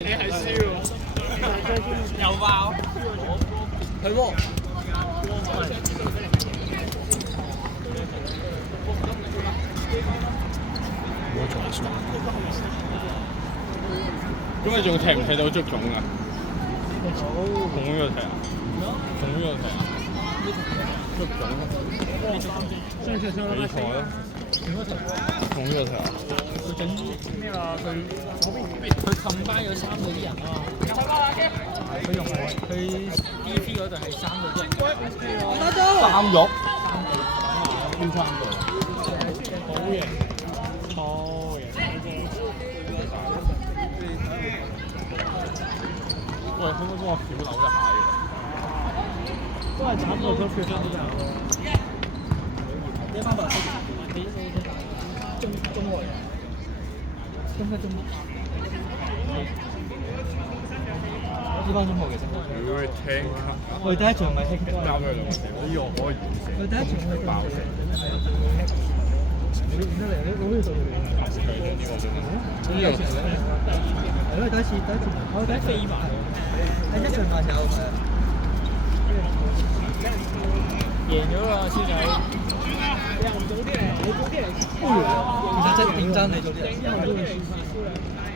你係輸喎，又爆，係喎。咁你仲踢唔踢到足總啊？同呢個踢啊？同呢個踢啊？足總比賽咯。同呢個踢啊？佢整咩啊？佢冚翻咗3個啲人啊！佢用佢 DP 嗰度係3個啲人。3肉。邊3個？好嘢！好嘢！喂，可唔可以幫我跳樓一下嘅？都係斬到佢跳翻啲人。一翻白色，中外啊！中呢班中學其實如果聽我哋第一場咪聽交佢兩個字，呢個可以完成。我第一場係爆成。你唔得嚟，你攞呢度嚟。佢呢個真係。呢個係咯，第一次，我第一次飛埋。第一場馬就贏咗啦，超仔。你又唔早啲嚟，你早啲嚟。其實真認真，你早啲嚟。之後都會輸，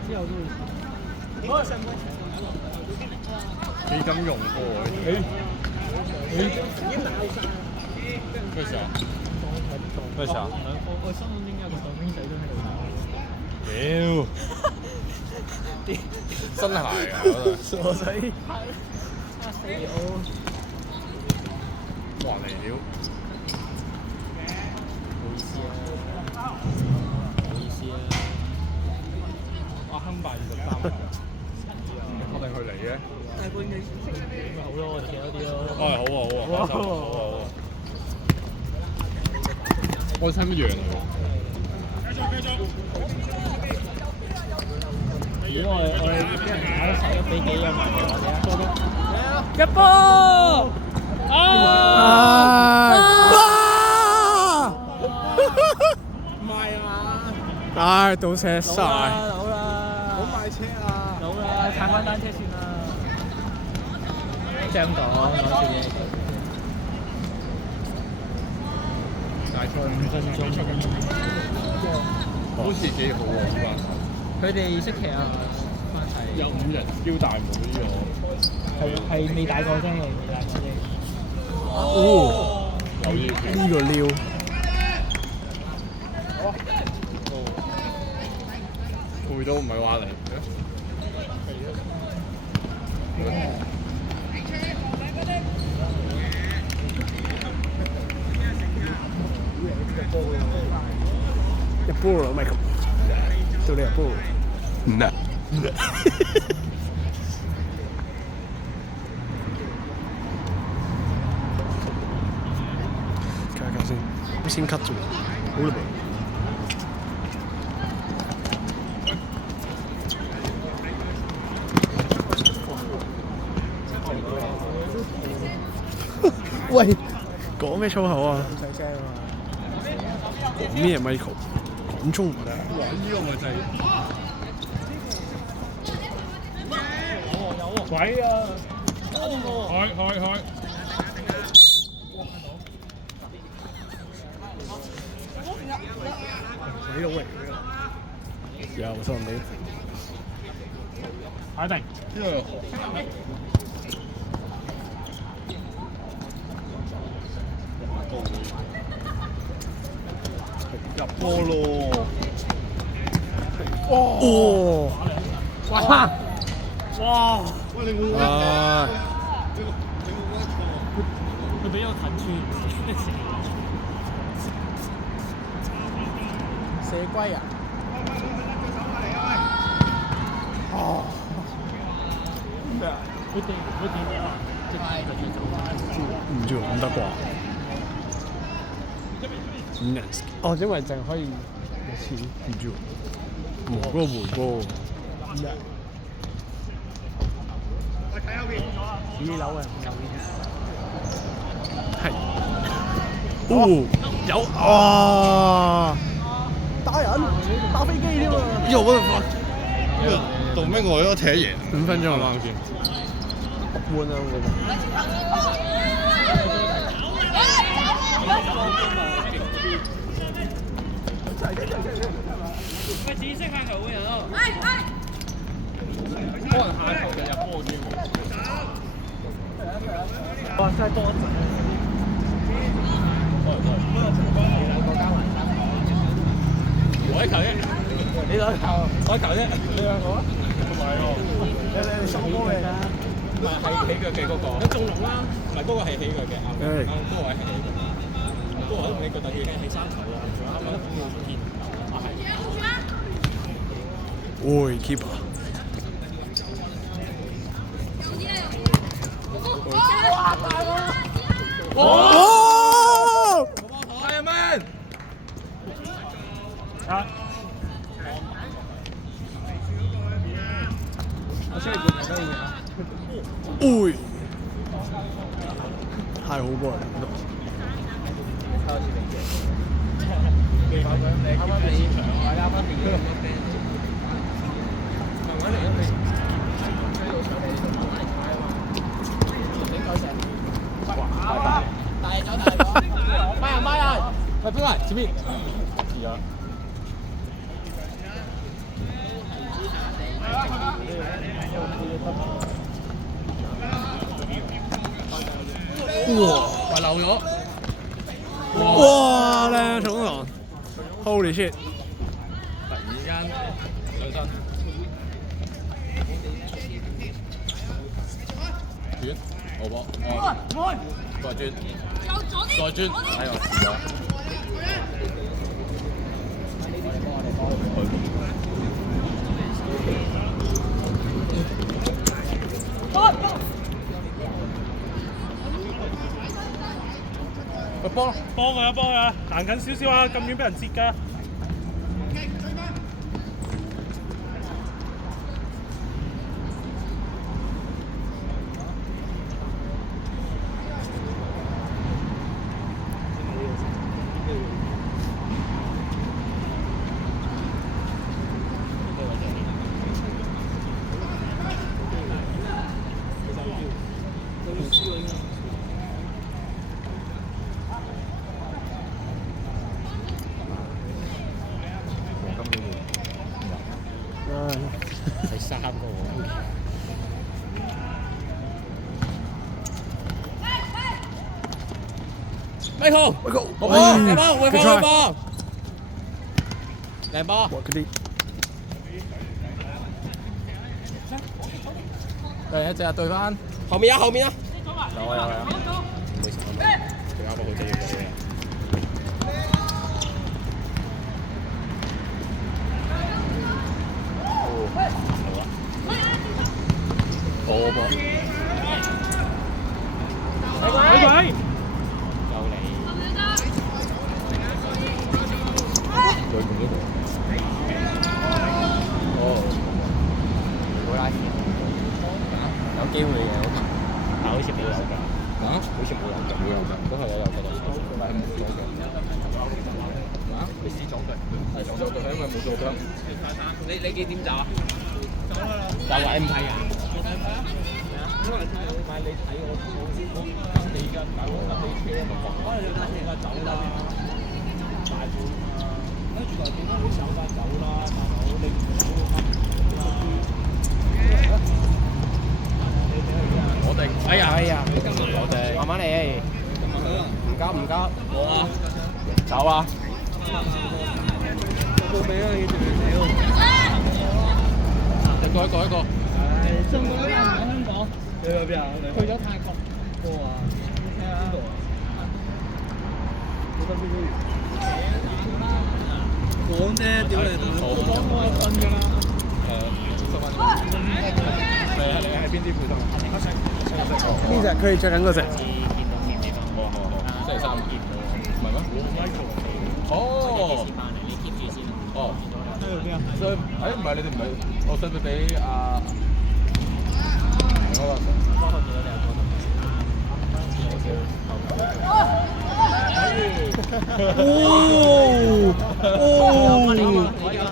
之後都會輸。好啊，上半場。幾咁用過啊！咩事啊？咩事啊？我心諗點解個上邊仔都喺度？屌！真係啊！傻仔！嚇死我！哇嚟了！唔好意思啊！唔好意思啊！阿亨伯23。我哋去嚟嘅。大半嘅咪好咯，我哋企多啲咯。好啊，好啊。我哋使乜讓啊？如果我哋打到11比幾有埋嘅，一波！唔係啊！唉，倒瀉曬。好啦！唔好買車啊！好啦，踩翻單車先啦。正講笑嘢。大賽5分鐘，好似幾好喎呢班。佢哋識騎啊，關係。有5人標大帽呢個。係未大過啫，未大過啫。哦，呢個撩。攰都唔係話嚟嘅。一波啦，Michael，就你一波。嗱。睇下先，先 cut 啫喎，好啦噃。喂，講咩粗口啊？唔使驚啊！講咩 Michael？講中文啊！哇！呢個咪就係有喎，鬼啊！開！鬼佬嚟嘅，有收唔到。擺定，呢個入波咯！哇！喂，你冇佢俾我近穿，射龜啊！哦，咩啊？佢哋啊，即係唔知喎，唔得啩？5人哦，因為淨可以一次，唔知喎。回波。2樓啊，係。哦，有啊！打人，打飛機添啊！又嗰度到尾我都踢得贏。5分鐘啦，先。換啊喂，紫色棒球會有。可能下球就入波添喎。哇！真係多一陣。我一球啫，你兩球，我一球啫，你兩個啊？唔係喎，你收波嚟㗎。唔係係起腳嘅嗰個。一中籠啦，唔係嗰個係起腳嘅，啱嗰個係起腳。嗰個同你覺得已經起3球啦，仲啱啱都要見。啊係。喂 keeper。哦！係啊 man！啊！我出去換係咩嘢啊？喂！太好波啦！快過來，前面。係啊。哇！喂，漏咗。哇！靚重浪 ，Holy shit！突然間上身。轉，好波，再轉，再轉，哎呦，試咗。幫幫佢啊！幫佢啊！行緊少少啊！咁遠俾人截㗎。第3個喎。Michael，好波，靚波，回波，回波，靚波。嚟一隻對翻，後面啊，後面啊。有啊有啊。唔會成功。仲有一個好重要嘅。好波！拜拜。夠你。再共嗰個。哦。好拉線。有機會嘅，但好似冇有㗎。啊？好似冇有㗎。冇有㗎。都係有㗎。但係冇左腳。啊？你試左腳？係左腳，係因為冇左腳。你幾點走啊？就話 M 批啊？因為買你睇我跟你而家搞跟你車咪講，你等而家走啦，大半跟住來點解會走啦大佬你唔走我哋哎呀，我哋慢慢嚟，唔急，好啊，走啊！報俾啊，要條條。一個。香港香港。你去邊啊？去咗泰國。哇！邊度啊？好得邊度？講啫，屌你！講我瞓㗎啦。收翻。係你喺邊啲配搭啊？呢隻佢哋着緊嗰隻。星期3唔係咩？哦。哦。所以，唔係你哋唔係，我想俾阿。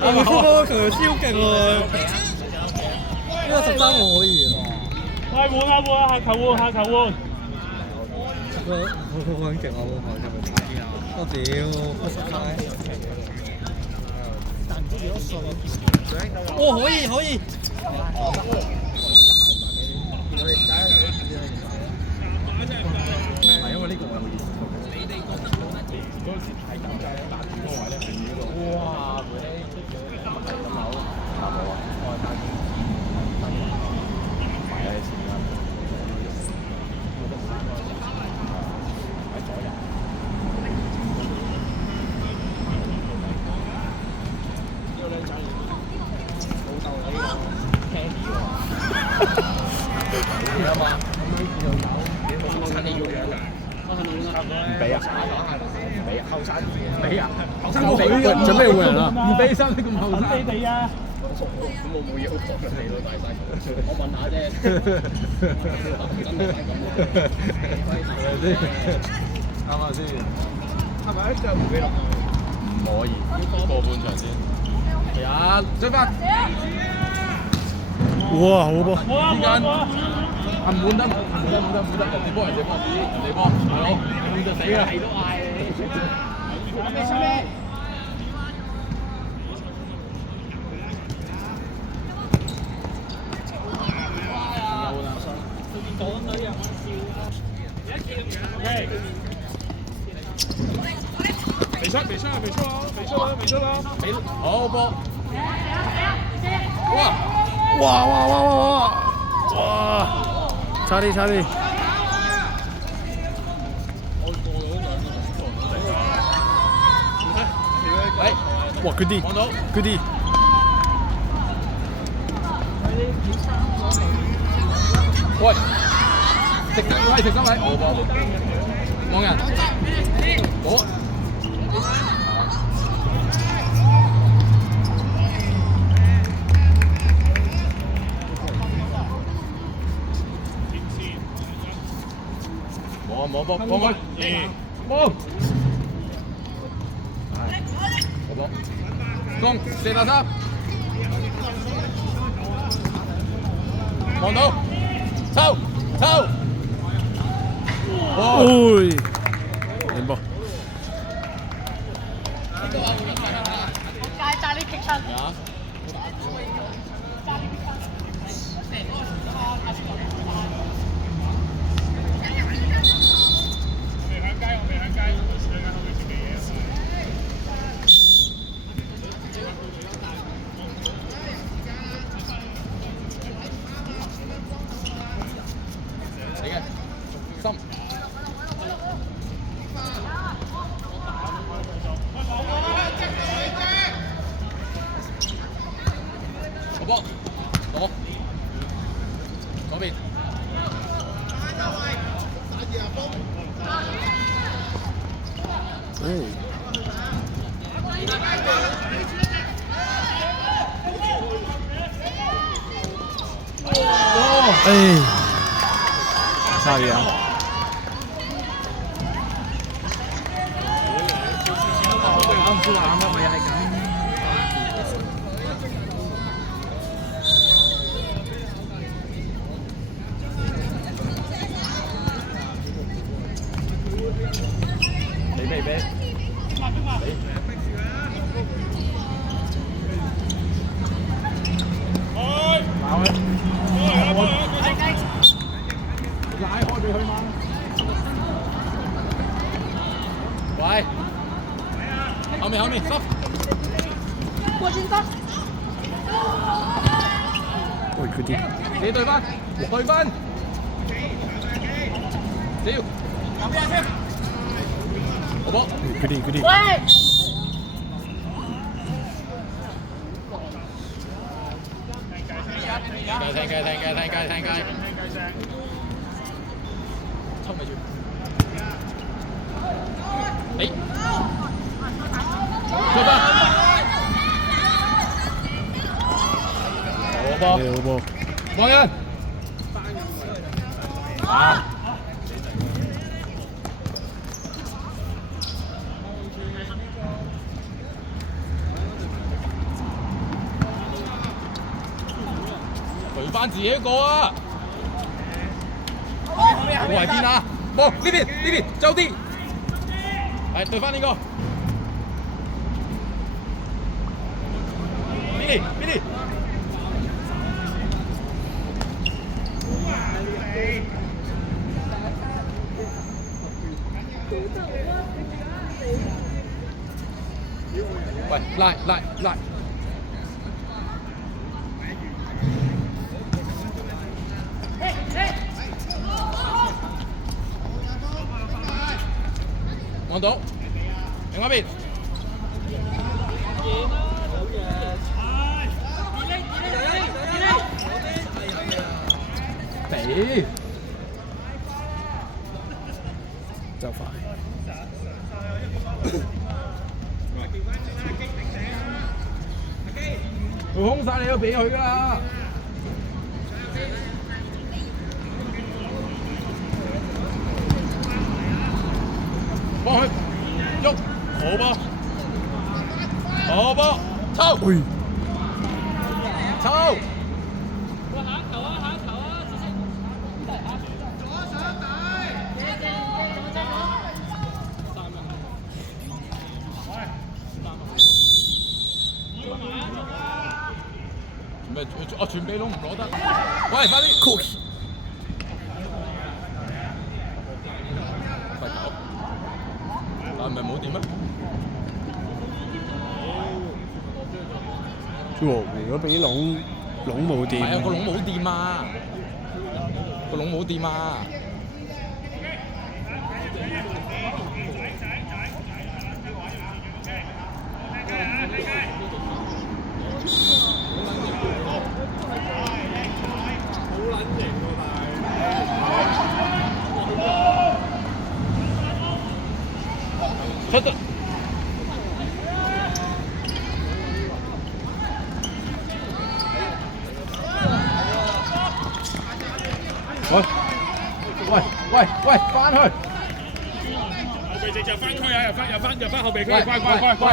你個波球超勁喎！可以啊！喂，換下，下球換，下球換。好撚勁啊！我屌，我實晒。但唔知幾多歲？哦，可以。係因為呢個我有意思。嗰時太緊張，打住嗰個位咧，係呢度。哇！佢咧咁好，打冇啊！我係打住，埋喺前面。喺左右。呢個靚仔，老豆呢個 Candy 喎。你啊嘛，又有，你冇襯你要樣啊！唔俾啊！唔俾啊！後生唔俾啊！後生準備換人啦！唔俾生你咁後生。你哋啊！咁我冇嘢好講嘅，你都大晒我問下啫，真係咁啱唔啱先？係咪？真係唔俾落去，唔可以，要過半場先。係啊，追翻！哇，好波！時間唔滿得，人哋波，係好，滿就死啦！係都嗌你。咩？未出啦！好波！哇！差啲！哇，good啲！喂，食得嚟，望人，我。冇波，放佢，冇，好波，攻4-3，望到，抽，哎，靚波！炸呢激親。心。好波，攞，左邊。差啲啊！俾。拉開俾佢嘛！喂，後面，stop！過轉身。喂，佢啲你對翻，屌！好波！佢啲。喂！聽街。衝咪住！你做吧！好波！望人！啊！舉翻！翻自己一個啊！好圍邊啊！冇呢邊周啲，係對翻呢個。Billy。喂，拉！望到，另外一邊。俾就快。佢空晒你都俾佢㗎啦。幫佢喐，好波，抽，抽。咩？我傳俾佬唔攞得。喂，快啲 Cookie。快搞！但係咪冇掂咩？如果俾籠冇掂，係啊，個籠冇掂啊！個籠冇掂啊！出得。喂，翻去！後備席就翻區啊，入翻後備區，乖！入翻後備區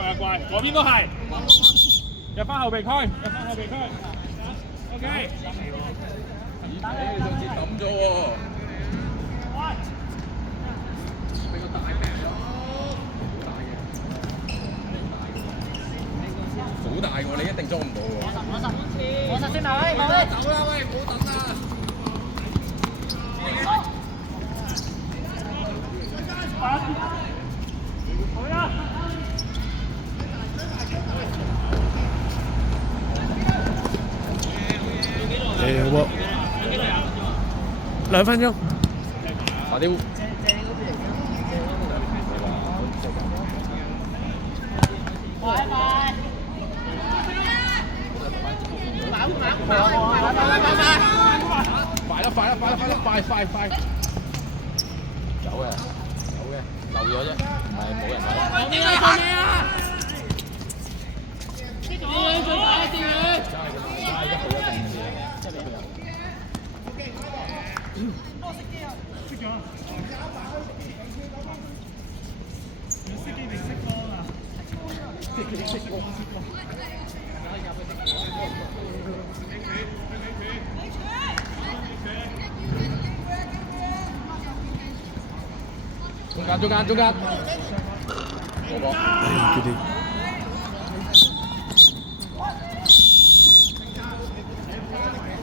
啊，乖！嗰邊都係，入翻後備區，OK。你上次抌咗喎。俾個大命好大喎！你一定裝唔到喎。我實先埋位，埋位。走啦喂，唔好等啦！好波，2分鐘。快啲！快！有嘅，漏咗啫，唔係冇人睇。做咩啊？中間。佢哋